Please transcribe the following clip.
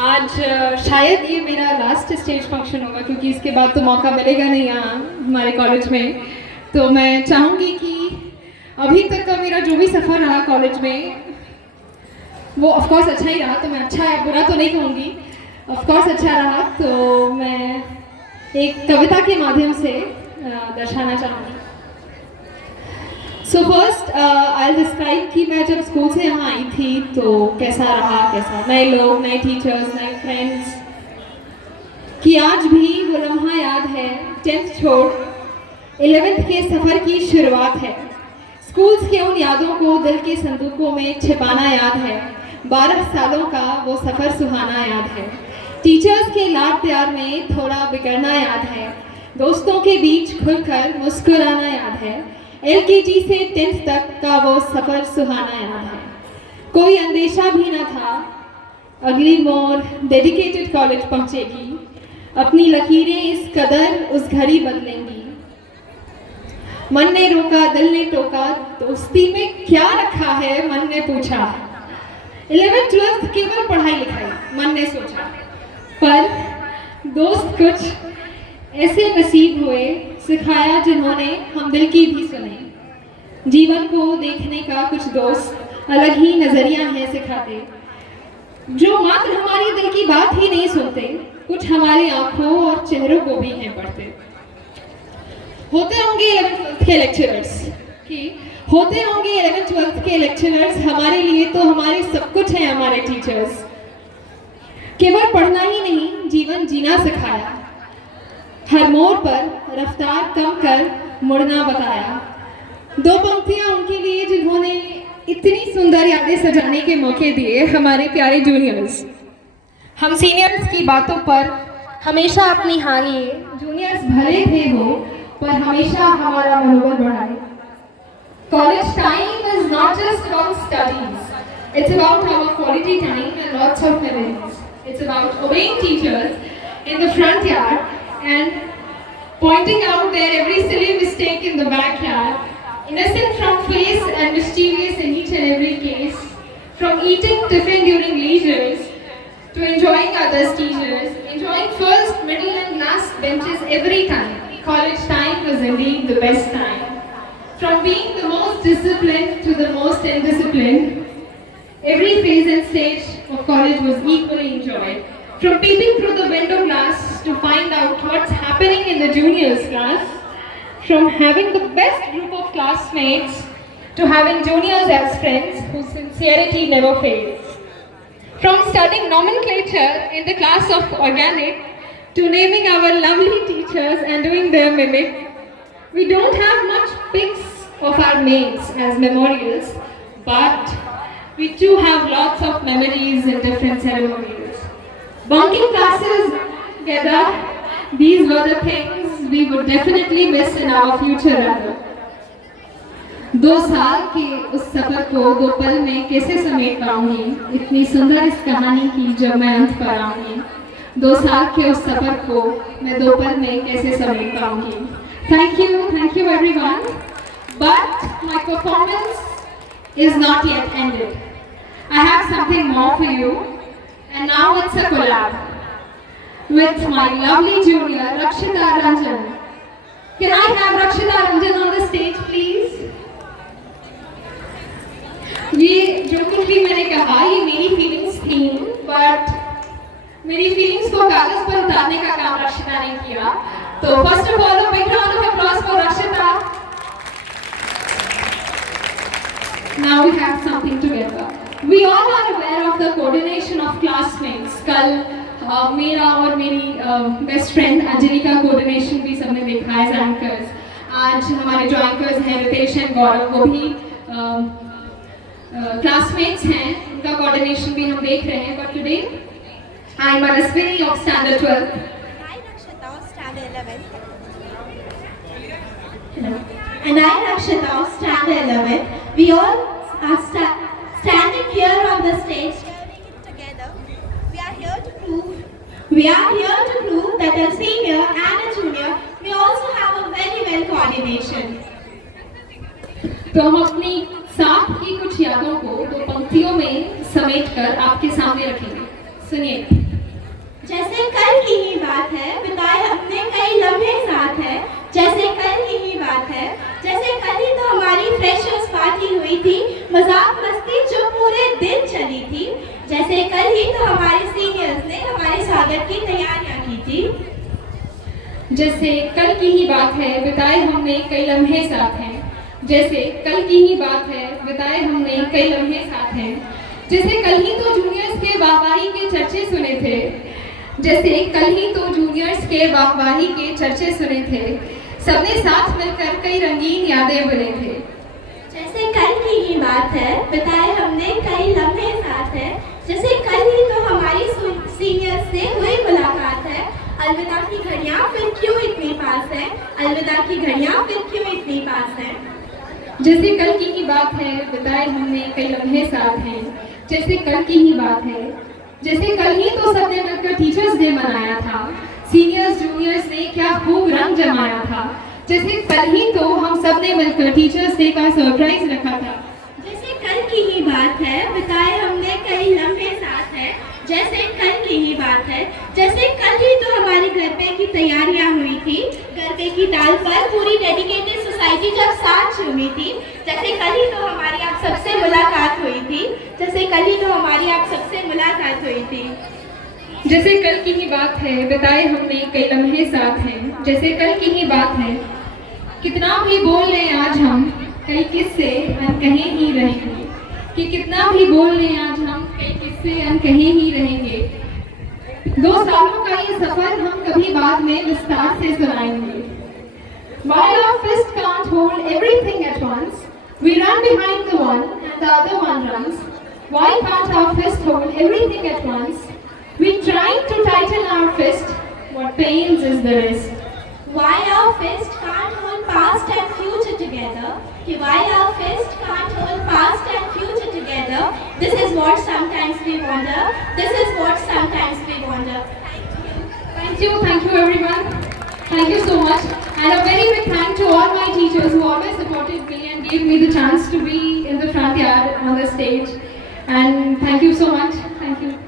शायद ये मेरा लास्ट स्टेज फंक्शन होगा, क्योंकि इसके बाद तो मौका मिलेगा नहीं यहाँ हमारे कॉलेज में। तो मैं चाहूँगी कि अभी तक का मेरा जो भी सफ़र रहा कॉलेज में वो ऑफकोर्स अच्छा ही रहा, तो मैं अच्छा या बुरा तो नहीं कहूँगी, ऑफकोर्स अच्छा रहा। तो मैं एक कविता के माध्यम से दर्शाना चाहूँगी। सो फर्स्ट आई डिस्क्राइब कि मैं जब स्कूल से यहाँ आई थी तो कैसा रहा, कैसा नए लोग, नए टीचर्स, नए फ्रेंड्स, कि आज भी वो लम्हा याद है। 10th छोड़ 11th के सफ़र की शुरुआत है। स्कूल्स के उन यादों को दिल के संदूकों में छिपाना याद है। 12 सालों का वो सफ़र सुहाना याद है। टीचर्स के लाड प्यार में थोड़ा बिगड़ना याद है। दोस्तों के बीच खुलकर मुस्कुराना याद है। LKG से 10th तक का वो सफ़र सुहाना याद है। कोई अंदेशा भी न था अगली मोड़ डेडिकेटेड कॉलेज पहुँचेगी। अपनी लकीरें इस कदर उस घड़ी बदलेंगी। मन ने रोका, दिल ने टोका, दोस्ती में क्या रखा है मन ने पूछा। 11th 12th केवल पढ़ाई लिखाई मन ने सोचा, पर दोस्त कुछ ऐसे नसीब हुए सिखाया जिन्होंने हम दिल की भी सुने। जीवन को देखने का कुछ दोस्त अलग ही नजरिया है सिखाते, जो मात्र हमारी दिल की बात ही नहीं सुनते, कुछ हमारी आंखों और चेहरों को भी हैं पढ़ते। होते होंगे 11th 12th के लेक्चरर्स होते होंगे 11th 12th के लेक्चरर्स हमारे लिए तो हमारे सब कुछ हैं हमारे टीचर्स। केवल पढ़ना ही नहीं जीवन जीना सिखाया। हर मोड़ पर रफ्तार कम कर मुड़ना बताया। 2 पंक्तियां उनके लिए जिन्होंने इतनी सुंदर यादें सजाने के मौके दिए, हमारे प्यारे जूनियर्स। हम सीनियर्स की बातों पर हमेशा अपनी हाँ लिए। जूनियर्स भले थे वो, पर हमेशा हमारा मनोबल बढ़ाए। College time is not just about studies, it's about our quality time and lots of memories. It's about obeying teachers in the front yard and pointing out their every silly mistake in the backyard, innocent from face and mischievous in each and every case, from eating tiffin during leisures to enjoying others' teachers, enjoying first, middle and last benches every time. College time was indeed the best time. From being the most disciplined to the most indisciplined, every phase and stage of college was equally enjoyed. From peeping through the window glass to find out what's happening in the juniors class, from having the best group of classmates to having juniors as friends whose sincerity never fades. From studying nomenclature in the class of organic to naming our lovely teachers and doing their mimic, we don't have much pics of our names as memorials, but we too have lots of memories in different ceremonies. Bunking classes together, these were the things we would definitely miss in our future rather. 2 साल के उस सफर को 2 पल में कैसे समेट पाऊंगी, इतनी सुंदर इस कहानी की जब मैं अंत पर आऊंगी। 2 साल के उस सफर को मैं 2 पल में कैसे समेट पाऊंगी। Thank you everyone. But my performance is not yet ended. I have something more for you. And now it's a collab with my lovely junior Rakshita Ranjan. Can I have Rakshita Ranjan on the stage please? ये जो कुछ भी मैंने कहा ये मेरी feelings थी, but मेरी फीलिंग्स को कागज पर उतारने का काम रक्षिता ने किया। तो first of all a big round of applause for Rakshita. Now we have something together. We all are aware of the coordination of classmates. कल मेरा और मेरी बेस्ट फ्रेंड अंजलि का कोऑर्डिनेशन भी सबने देखा है एंकर्स। आज हमारे जो एंकर्स हैं रितेश एंड गौरव, वो भी क्लासमेट्स हैं, उनका कोऑर्डिनेशन भी हम देख रहे हैं। But today I am Manaswini of standard 12th. Hi Rakshita of standard 11th. And I Rakshita of standard 11th. We all are standing here on the stage, Sharing it together. We are here to prove that a senior and a junior may also have a very well coordination. तो हम अपनी साथ की कुछ यादों को 2 पंक्तियों में समेटकर आपके सामने रखेंगे। सुनिए। जैसे कल की ही बात है, बिताए हमने कई लम्हे साथ है। जैसे कल की ही बात है, जैसे कल ही तो हमारी फ्रेशर्स पार्टी हुई थी, मजाक मस्ती जो पूरे दिन चली थी। जैसे कल ही तो हमारे सीनियर्स ने हमारे स्वागत की तैयारियां की थी। जैसे कल की ही बात है, बिताए हमने कई लम्हे साथ हैं। जैसे कल की ही बात है, बिताए हमने कई लम्हे साथ हैं। जैसे कल ही तो जूनियर्स के वाहवाही के चर्चे सुने थे। जैसे कल ही तो जूनियर्स के वाहवाही के चर्चे सुने थे। सबने साथ मिलकर कई रंगीन यादें बुने थे। जैसे कल की ही बात है, बिताए हमने कई लम्हे साथ है। जैसे कल ही तो हमारी सीनियर्स से हुई मुलाकात है। अलविदा की घड़ियां फिर क्यों इतनी पास है, अलविदा की घड़ियां फिर क्यों इतनी पास है। जैसे कल की ही बात है, बिताए हमने कई लम्हे साथ हैं। जैसे कल की ही बात है, जैसे कल ही तो सबने मिलकर टीचर्स डे मनाया था। सीनियर्स जूनियर्स ने क्या खूब रंग जमाया था। जैसे कल ही तो हम सबने मिलकर टीचर्स डे का सरप्राइज रखा था। जैसे कल की ही बात है, बिताए हमने कई लम्हे साथ है। जैसे कल की ही बात है, जैसे कल ही तो हमारे गरबे की तैयारियां हुई थी। गरबे की डाल पर पूरी डेडिकेटेड सोसाइटी जब साथ झूमी थी। जैसे कल ही तो हमारी आप सबसे मुलाकात हुई थी। जैसे कल ही तो हमारी आप सबसे मुलाकात हुई थी। जैसे कल की ही बात है, बिताए हमने कई लम्हे साथ हैं। जैसे कल की ही बात है, कितना भी बोल लें आज हम, कई किस्से अनकहे ही रहेंगे। कि कितना भी बोल लें आज हम, कई किस्से अनकहे ही रहेंगे। 2 सालों का ये सफर हम कभी बाद में विस्तार से सुनाएंगे। While our fist can't hold everything at once, we run behind the one and the other one runs. Why can't our fist hold everything at once? We're trying to tighten our fist. What pains is the rest? Why our fist can't hold past and future together? Why our fist can't hold past and future together? This is what sometimes we wonder. This is what sometimes we wonder. Thank you everyone. Thank you so much. And a very big thank to all my teachers who always supported me and gave me the chance to be in the front yard on the stage. And thank you so much. Thank you.